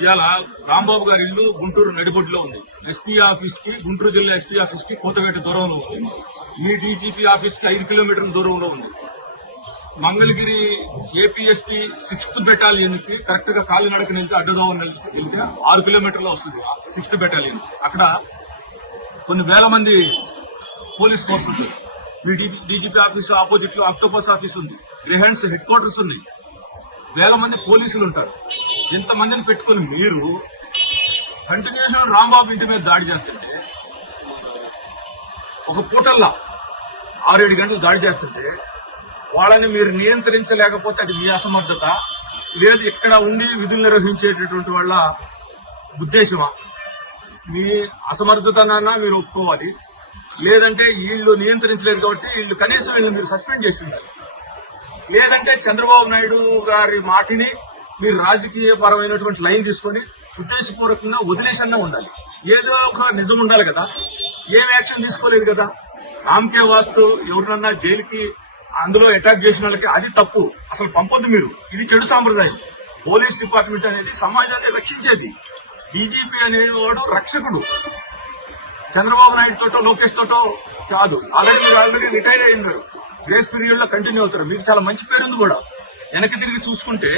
ఇవాళ రాంబాబు గారి ఇల్లు గుంటూరు నడిబొడ్డులో ఉంది. ఎస్పీ ఆఫీస్ కి, గుంటూరు జిల్లా ఎస్పీ ఆఫీస్ కి కోతవేట దూరంలో ఉంది. మీ డీజీపీ ఆఫీస్ కి 5 కిలోమీటర్ల దూరంలో ఉంది. మంగళగిరి ఏపీఎస్పీ 6th బెటాలియన్ కి కరెక్ట్ గా కాలినడక వెళ్తే అడ్డదోవని వెళ్తే 6 కిలోమీటర్లో వస్తుంది 6th బెటాలియన్. అక్కడ కొన్ని వేల మంది పోలీస్ ఫోర్స్ ఉంది. మీ డీజీపీ ఆఫీస్ ఆపోజిట్ లో ఆక్టోపస్ ఆఫీస్ ఉంది, గ్రేహండ్స్ హెడ్ క్వార్టర్స్ ఉన్నాయి, వేల మంది పోలీసులు ఉంటారు. ఇంతమందిని పెట్టుకుని మీరు కంటిన్యూస్ రాంబాబు ఇంటి మీద దాడి చేస్తుంటే, ఒక పూటల్లా 6-7 గంటలు దాడి చేస్తుంటే వాళ్ళని మీరు నియంత్రించలేకపోతే అది మీ అసమర్థత, లేదు ఇక్కడ ఉండి విధులు నిర్వహించేటటువంటి వాళ్ళ ఉద్దేశమా? మీ అసమర్థతనన్నా మీరు ఒప్పుకోవాలి. లేదంటే వీళ్ళు నియంత్రించలేదు కాబట్టి వీళ్ళు కనీసం వీళ్ళు మీరు సస్పెండ్ చేసి ఉండాలి. లేదంటే చంద్రబాబు నాయుడు గారి మాటిని మీరు రాజకీయ పరమైనటువంటి లైన్ తీసుకొని ఉద్దేశపూర్వకంగా వదిలేసన్నా ఉండాలి. ఏదో ఒక నిజం ఉండాలి కదా. ఏం యాక్షన్ తీసుకోలేదు కదా. రామ్కే వాస్తు ఎవరినన్నా జైలుకి అందులో అటాక్ చేసిన వాళ్ళకి అది తప్పు, అసలు పంపొద్దు మీరు. ఇది చెడు సాంప్రదాయం. పోలీస్ డిపార్ట్మెంట్ అనేది సమాజాన్ని రక్షించేది. డీజీపీ అనేవాడు రక్షకుడు. చంద్రబాబు నాయుడు తోటో లోకేష్ తోటో కాదు. ఆల్రెడీ రిటైర్ అయి ఉన్నారు. గ్రేస్ పీరియడ్ లో కంటిన్యూ అవుతారు. మీకు చాలా మంచి పేరు ఉంది కూడా. వెనక్కి తిరిగి చూసుకుంటే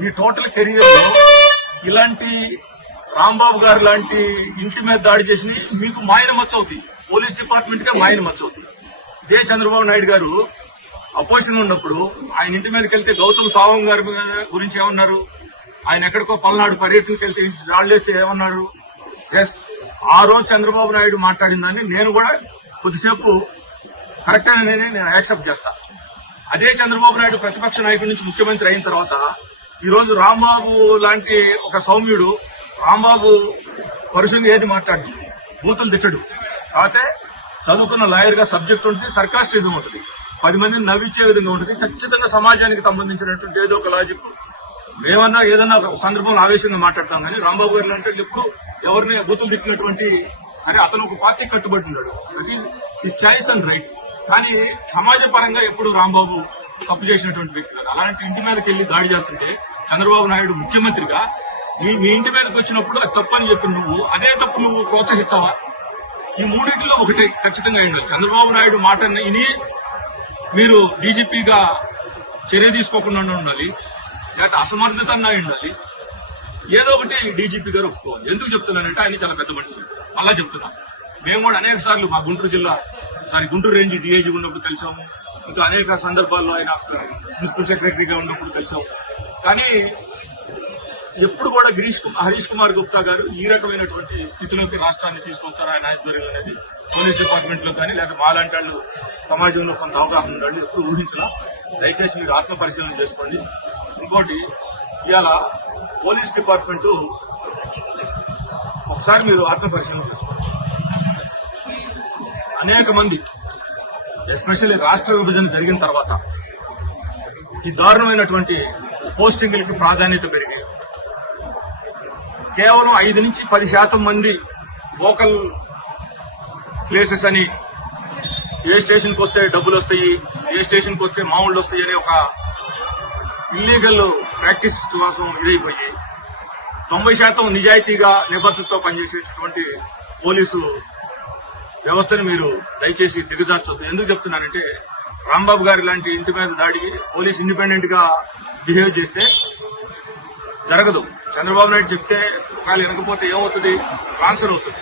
మీ టోటల్ కెరియర్ లో ఇలాంటి రాంబాబు గారు లాంటి ఇంటి మీద దాడి చేసి మీకు మాయన మచ్చవుతాయి. పోలీస్ డిపార్ట్మెంట్ కే మాయన మచ్చవుతాయి. ఇదే చంద్రబాబు నాయుడు గారు అపోజిషన్ ఉన్నప్పుడు ఆయన ఇంటి మీదకి వెళ్తే గౌతమ్ సావంగ్ గారి గురించి ఏమన్నారు? ఆయన ఎక్కడికో పల్నాడు పర్యటనకి వెళ్తే దాడులేస్తే ఏమన్నారు? ఎస్, ఆ రోజు చంద్రబాబు నాయుడు మాట్లాడిన దాన్ని నేను కూడా కొద్దిసేపు కరెక్ట్ అని నేను యాక్సెప్ట్ చేస్తా. అదే చంద్రబాబు నాయుడు ప్రతిపక్ష నాయకుడి నుంచి ముఖ్యమంత్రి అయిన తర్వాత ఈ రోజు రాంబాబు లాంటి ఒక సౌమ్యుడు, రాంబాబు పరుషంగా ఏది మాట్లాడు, బూతులు తిట్టడు. కాకపోతే చదువుకున్న లాయర్ గా సబ్జెక్ట్ ఉంటుంది, సర్కాస్టిజం ఉంటుంది, 10 మందిని నవ్వించే విధంగా ఉంటుంది. ఖచ్చితంగా సమాజానికి సంబంధించినటువంటి ఏదో ఒక లాజిక్. మేమన్నా ఏదన్నా సందర్భంలో ఆవేశంగా మాట్లాడతాం కానీ రాంబాబు గారు అంటే ఎప్పుడు ఎవరిని బూతులు తిట్టినటువంటి, అరే అతను ఒక పార్టీ కట్టుబడి ఉన్నాడు, అది ఈ చాయిస్ అండ్ రైట్. కానీ సమాజ పరంగా ఎప్పుడు రాంబాబు తప్పు చేసినటువంటి వ్యక్తి కదా. అలాంటి ఇంటి మీదకి వెళ్లి దాడి చేస్తుంటే చంద్రబాబు నాయుడు ముఖ్యమంత్రిగా మీ ఇంటి మీదకి వచ్చినప్పుడు అది తప్పని చెప్పి నువ్వు అదే తప్పు నువ్వు ప్రోత్సహిస్తావా? ఈ మూడింటిలో ఒకటి ఖచ్చితంగా అయ్యింది. చంద్రబాబు నాయుడు మాటని విని మీరు డీజీపీగా చర్య తీసుకోకుండా ఉండాలి, లేకపోతే అసమర్థతన్నా ఉండాలి. ఏదో ఒకటి డీజీపీ గారు ఒప్పుకోవాలి. ఎందుకు చెప్తున్నానంటే ఆయన చాలా పెద్ద మనిషి. అలా చెప్తున్నా. మేము కూడా అనేక సార్లు మా గుంటూరు రేంజ్ డీఐజీ ఉన్నప్పుడు కలిసాము. ఇంకా అనేక సందర్భాల్లో ఆయన ప్రిన్సిపల్ సెక్రటరీగా ఉన్నప్పుడు కలిసాము. కానీ ఎప్పుడు కూడా హరీష్ కుమార్ గుప్తా గారు ఈ రకమైనటువంటి స్థితిలోకి రాష్ట్రాన్ని తీసుకొస్తారు ఆయన ఆధ్వర్యంలో అనేది పోలీస్ డిపార్ట్మెంట్ లో కానీ లేదా మాలాంటి వాళ్ళు సమాజంలో కొంత అవగాహన ఉండాలి. ఎప్పుడు ఊహించలా. దయచేసి మీరు ఆత్మ పరిశీలన చేసుకోండి. ఇంకోటి, ఇవాళ పోలీస్ డిపార్ట్మెంట్ ఒకసారి మీరు ఆత్మ పరిశీలన చేసుకోండి. అనేక మంది ఎస్పెషల్లీ రాష్ట్ర విభజన జరిగిన తర్వాత ఈ దారుణమైనటువంటి పోస్టింగ్లకి ప్రాధాన్యత పెరిగి కేవలం 5 నుంచి 10% మంది లోకల్ ప్లేసెస్ అని, ఏ స్టేషన్కి వస్తే డబ్బులు వస్తాయి, ఏ స్టేషన్కి వస్తే మామూళ్ళు వస్తాయి అనే ఒక ఇల్లీగల్ ప్రాక్టీస్ కోసం ఇదైపోయి 90% నిజాయితీగా నిబద్ధతతో పనిచేసేటువంటి పోలీసు వ్యవస్థను మీరు దయచేసి దిగజార్చొద్దు. ఎందుకు చెప్తున్నానంటే రాంబాబు గారి లాంటి ఇంటి మీద దాడికి పోలీస్ ఇండిపెండెంట్ గా బిహేవ్ చేస్తే జరగదు. చంద్రబాబు నాయుడు చెప్తే ఒకవేళ వినకపోతే ఏమవుతుంది? ట్రాన్స్ఫర్ అవుతుంది.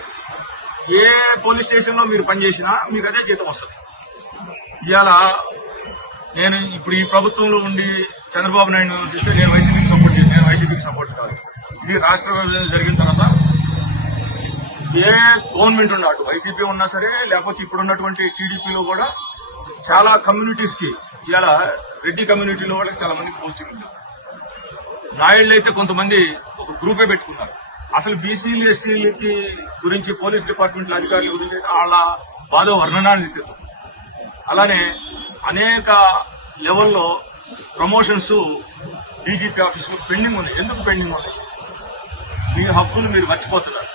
ఏ పోలీస్ స్టేషన్ లో మీరు పనిచేసినా మీకు అదే జీతం వస్తుంది. ఇవాళ నేను ఇప్పుడు ఈ ప్రభుత్వంలో ఉండి చంద్రబాబు నాయుడు చూస్తే నేను వైసీపీకి సపోర్ట్ చేసి, నేను వైసీపీకి సపోర్ట్ కాదు. ఇది రాష్ట్ర విభజన జరిగిన తర్వాత ఏ గవర్నమెంట్ ఉన్నా, అటు వైసీపీ ఉన్నా సరే లేకపోతే ఇప్పుడు ఉన్నటువంటి టీడీపీలో కూడా చాలా కమ్యూనిటీస్ కి, ఇవాళ రెడ్డి కమ్యూనిటీలో వాళ్ళకి చాలా మంది పోస్టింగ్ ఉంది. నాయుళ్ళు అయితే కొంతమంది ఒక గ్రూపే పెట్టుకున్నారు. అసలు బీసీలు ఎస్సీలకి గురించి పోలీస్ డిపార్ట్మెంట్ అధికారుల గురించి వాళ్ళ బాధ వర్ణనాన్ని తెచ్చు. అలానే అనేక లెవెల్లో ప్రమోషన్స్ డీజీపీ ఆఫీసులో పెండింగ్ ఉంది. ఎందుకు పెండింగ్ ఉంది? మీ హక్కులు మీరు మర్చిపోతున్నారు.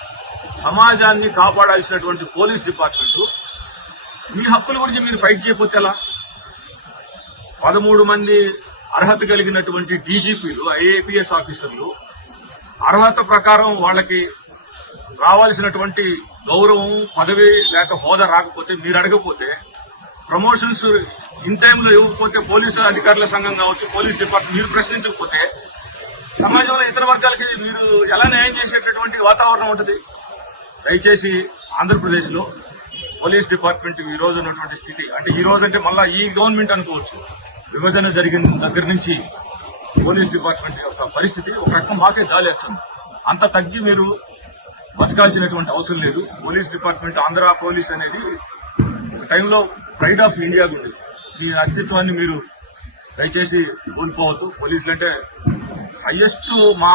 సమాజాన్ని కాపాడాల్సినటువంటి పోలీస్ డిపార్ట్మెంట్ మీ హక్కుల గురించి మీరు ఫైట్ చేయకపోతే ఎలా? 13 మంది అర్హత కలిగినటువంటి డీజీపీలు, ఐఏపీఎస్ ఆఫీసర్లు అర్హత ప్రకారం వాళ్ళకి రావాల్సినటువంటి గౌరవం, పదవి లేక హోదా రాకపోతే, మీరు అడగకపోతే, ప్రమోషన్స్ ఇన్ టైంలో ఇవ్వకపోతే, పోలీసు అధికారుల సంఘం కావచ్చు, పోలీస్ డిపార్ట్మెంట్ మీరు ప్రశ్నించకపోతే సమాజంలో ఇతర వర్గాలకి మీరు ఎలా న్యాయం చేసేటటువంటి వాతావరణం ఉంటుంది? దయచేసి ఆంధ్రప్రదేశ్ లో పోలీస్ డిపార్ట్మెంట్ ఈ రోజు ఉన్నటువంటి స్థితి, అంటే ఈ రోజు అంటే మళ్ళా ఈ గవర్నమెంట్ అనుకోవచ్చు, విభజన జరిగిన దగ్గర నుంచి పోలీస్ డిపార్ట్మెంట్ యొక్క పరిస్థితి ఒక రకం మాకే జాలేస్తుంది. అంత తగ్గి మీరు బతకాల్సినటువంటి అవసరం లేదు. పోలీస్ డిపార్ట్మెంట్, ఆంధ్ర పోలీస్ అనేది ఒక టైంలో ప్రైడ్ ఆఫ్ ఇండియా ఉంది. ఈ అస్తిత్వాన్ని మీరు దయచేసి కోల్పోవద్దు. పోలీసులు అంటే హైయెస్ట్, మా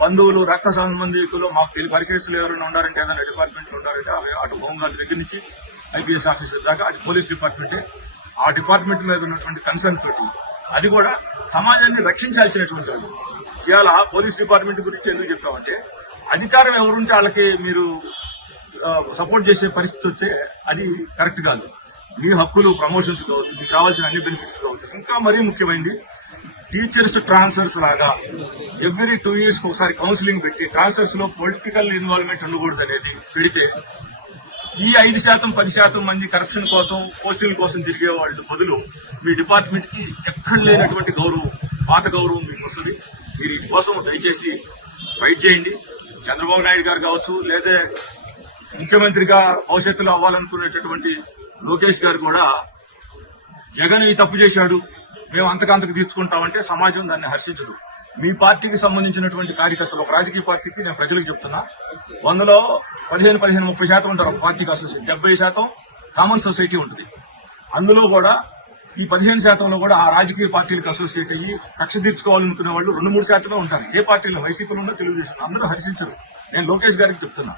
బంధువులు, రక్త సంబంధికులు, మాకు పరిచయస్తులు ఎవరైనా ఉన్నారంటే, ఏదైనా డిపార్ట్మెంట్ లో ఉన్నారంటే అటు హోంగార్డ్ దగ్గర నుంచి ఐపీఎస్ ఆఫీసర్ దాకా అది పోలీస్ డిపార్ట్మెంటే. ఆ డిపార్ట్మెంట్ మీద ఉన్నటువంటి కన్సర్న్ తోటి అది కూడా సమాజాన్ని రక్షించాల్సినటువంటి వాళ్ళు. ఇవాళ పోలీస్ డిపార్ట్మెంట్ గురించి ఎందుకు చెప్పామంటే, అధికారం ఎవరుంటే వాళ్ళకి మీరు సపోర్ట్ చేసే పరిస్థితి వస్తే అది కరెక్ట్ కాదు. మీ హక్కులు, ప్రమోషన్స్ కావచ్చు, మీకు కావాల్సిన అన్ని బెనిఫిట్స్ కావచ్చు. ఇంకా మరీ ముఖ్యమైనది, టీచర్స్ ట్రాన్స్ఫర్స్ లాగా ఎవ్రీ 2 years ఒకసారి కౌన్సిలింగ్ పెట్టి ట్రాన్స్ఫర్స్ లో పొలిటికల్ ఇన్వాల్వ్మెంట్ ఉండకూడదు అనేది పెడితే, ఈ 5%, 10% మంది కరప్షన్ కోసం, పోస్టింగ్ కోసం తిరిగే వాళ్ళ బదులు మీ డిపార్ట్మెంట్ కి ఎక్కడ లేనటువంటి గౌరవం, పాత గౌరవం మీకు వస్తుంది. మీరు ఈ కోసం దయచేసి ఫైట్ చేయండి. చంద్రబాబు నాయుడు గారు కావచ్చు, లేదా ముఖ్యమంత్రిగా భవిష్యత్తులో అవ్వాలనుకునేటటువంటి లోకేష్ గారు కూడా, జగన్ ఈ తప్పు చేశాడు, మేము అంతకంతకు తీర్చుకుంటామంటే సమాజం దాన్ని హర్షించదు. మీ పార్టీకి సంబంధించినటువంటి కార్యకర్తలు, ఒక రాజకీయ పార్టీకి నేను ప్రజలకు చెప్తున్నా, 100లో 15-30% ఉంటారు ఒక పార్టీకి అసోసియేట్, 70% కామన్ సొసైటీ ఉంటుంది. అందులో కూడా ఈ 15%లో కూడా ఆ రాజకీయ పార్టీలకు అసోసియేట్ అయ్యి కక్ష తీర్చుకోవాలనుకునే వాళ్ళు 2-3% ఉంటారు. ఏ పార్టీలో, వైసీపీలో ఉందో, తెలుగుదేశం, అందరూ హర్షించరు. నేను లోకేష్ గారికి చెప్తున్నా,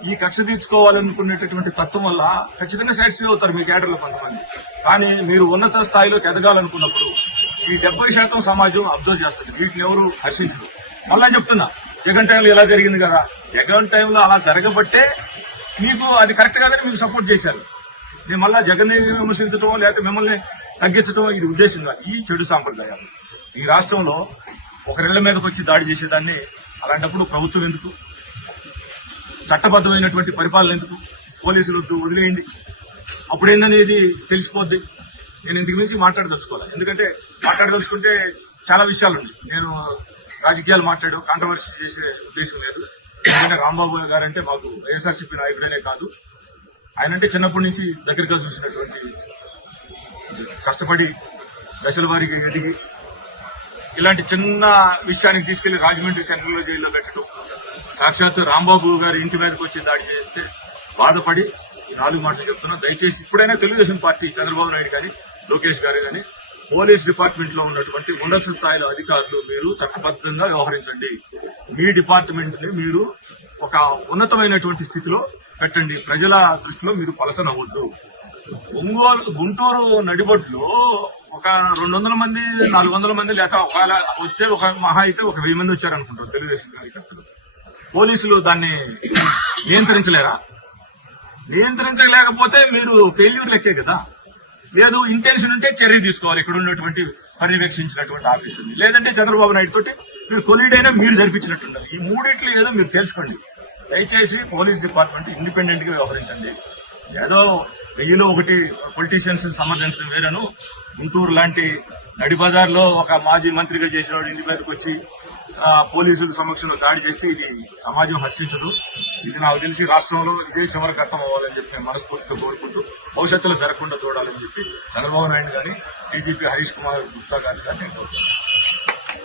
ఈ కక్ష తీర్చుకోవాలనుకునేటటువంటి తత్వం వల్ల ఖచ్చితంగా సాటిస్ఫై అవుతారు మీ కేడర్లో కొంతమంది. కానీ మీరు ఉన్నత స్థాయిలోకి ఎదగాలనుకున్నప్పుడు ఈ 70% సమాజం అబ్జర్వ్ చేస్తుంది. వీటిని ఎవరు హర్షించరు. మళ్ళా చెప్తున్నా, జగన్ టైంలో ఇలా జరిగింది కదా, జగన్ టైంలో అలా జరగబట్టే మీకు అది కరెక్ట్ కాదని మీకు సపోర్ట్ చేశారు. నేను మళ్ళా జగన్ విమర్శించడం లేకపోతే మిమ్మల్ని తగ్గించడం ఇది ఉద్దేశం కాదు. ఈ చెడు సాంప్రదాయాలు ఈ రాష్ట్రంలో ఒకరిళ్ల మీదకి వచ్చి దాడి చేసేదాన్ని, అలాంటప్పుడు ప్రభుత్వం ఎందుకు, చట్టబద్దమైనటువంటి పరిపాలన ఎందుకు, పోలీసులు వద్దు, వదిలేయండి, అప్పుడేందనేది తెలిసిపోద్ది. నేను ఇంతకు మించి మాట్లాడదలుచుకోవాలి. ఎందుకంటే మాట్లాడదలుచుకుంటే చాలా విషయాలు ఉన్నాయి. నేను రాజకీయాలు మాట్లాడు కాంట్రవర్సీ చేసే ఉద్దేశం లేదు. ఎందుకంటే రాంబాబు గారంటే మాకు వైఎస్ఆర్సీపీ నాయకుడనే కాదు, ఆయనంటే చిన్నప్పటి నుంచి దగ్గరగా చూసినటువంటి, కష్టపడి దశల వారీగా ఎదిగి ఇలాంటి చిన్న విషయానికి తీసుకెళ్లి రాజమండ్రి సెంట్రల్ లో జైల్లో పెట్టడం, సాక్షాత్తు రాంబాబు గారి ఇంటి మీదకి వచ్చి దాడి చేస్తే బాధపడి ఈ 4 మాటలు చెప్తున్నా. దయచేసి ఇప్పుడైనా తెలుగుదేశం పార్టీ, చంద్రబాబు నాయుడు గారి, లోకేష్ గారు గాని, పోలీస్ డిపార్ట్మెంట్ లో ఉన్నటువంటి ఉన్నత స్థాయిలో అధికారులు మీరు చట్టబద్ధంగా వ్యవహరించండి. మీ డిపార్ట్మెంట్ ని మీరు ఒక ఉన్నతమైనటువంటి స్థితిలో పెట్టండి. ప్రజల దృష్టిలో మీరు పలసనవద్దు. గుంటూరు నడిబొడ్లో ఒక 200 మంది, 400 మంది లేక ఒకవేళ వచ్చే ఒక మహా అయితే ఒక 1000 మంది వచ్చారనుకుంటారు తెలుగుదేశం కార్యకర్తలు. పోలీసులు దాన్ని నియంత్రించలేరా? నియంత్రించలేకపోతే మీరు ఫెయిల్యూర్ లెక్కే కదా. లేదు, ఇంటెన్షన్ ఉంటే చర్య తీసుకోవాలి ఇక్కడ ఉన్నటువంటి పర్యవేక్షించినటువంటి ఆఫీసర్ని. లేదంటే చంద్రబాబు నాయుడు తోటి మీరు కొలీడైనా మీరు జరిపించినట్టున్నారు. ఈ మూడిట్లు ఏదో మీరు తెలుసుకోండి. దయచేసి పోలీస్ డిపార్ట్మెంట్ ఇండిపెండెంట్ గా వ్యవహరించండి. ఏదో 1000లో 1 పొలిటీషియన్స్ సమర్థించడం వేరేను, గుంటూరు లాంటి నడి బజార్లో ఒక మాజీ మంత్రిగా చేసేవాడు ఇంటి మీదకి వచ్చి పోలీసుల సమక్షంలో దాడి చేస్తే ఇది సమాజం హర్షించదు. ఇది నాకు తెలిసి రాష్ట్రంలో ఇదే చివరికి అర్థం అవ్వాలని చెప్పి నేను మనస్ఫూర్తిగా కోరుకుంటూ, భవిష్యత్తులో జరగకుండా చూడాలని చెప్పి చంద్రబాబు నాయుడు గాని, డీజీపీ హరీష్ కుమార్ గుప్తా గారిని కానీ నేను కోరుతున్నాను.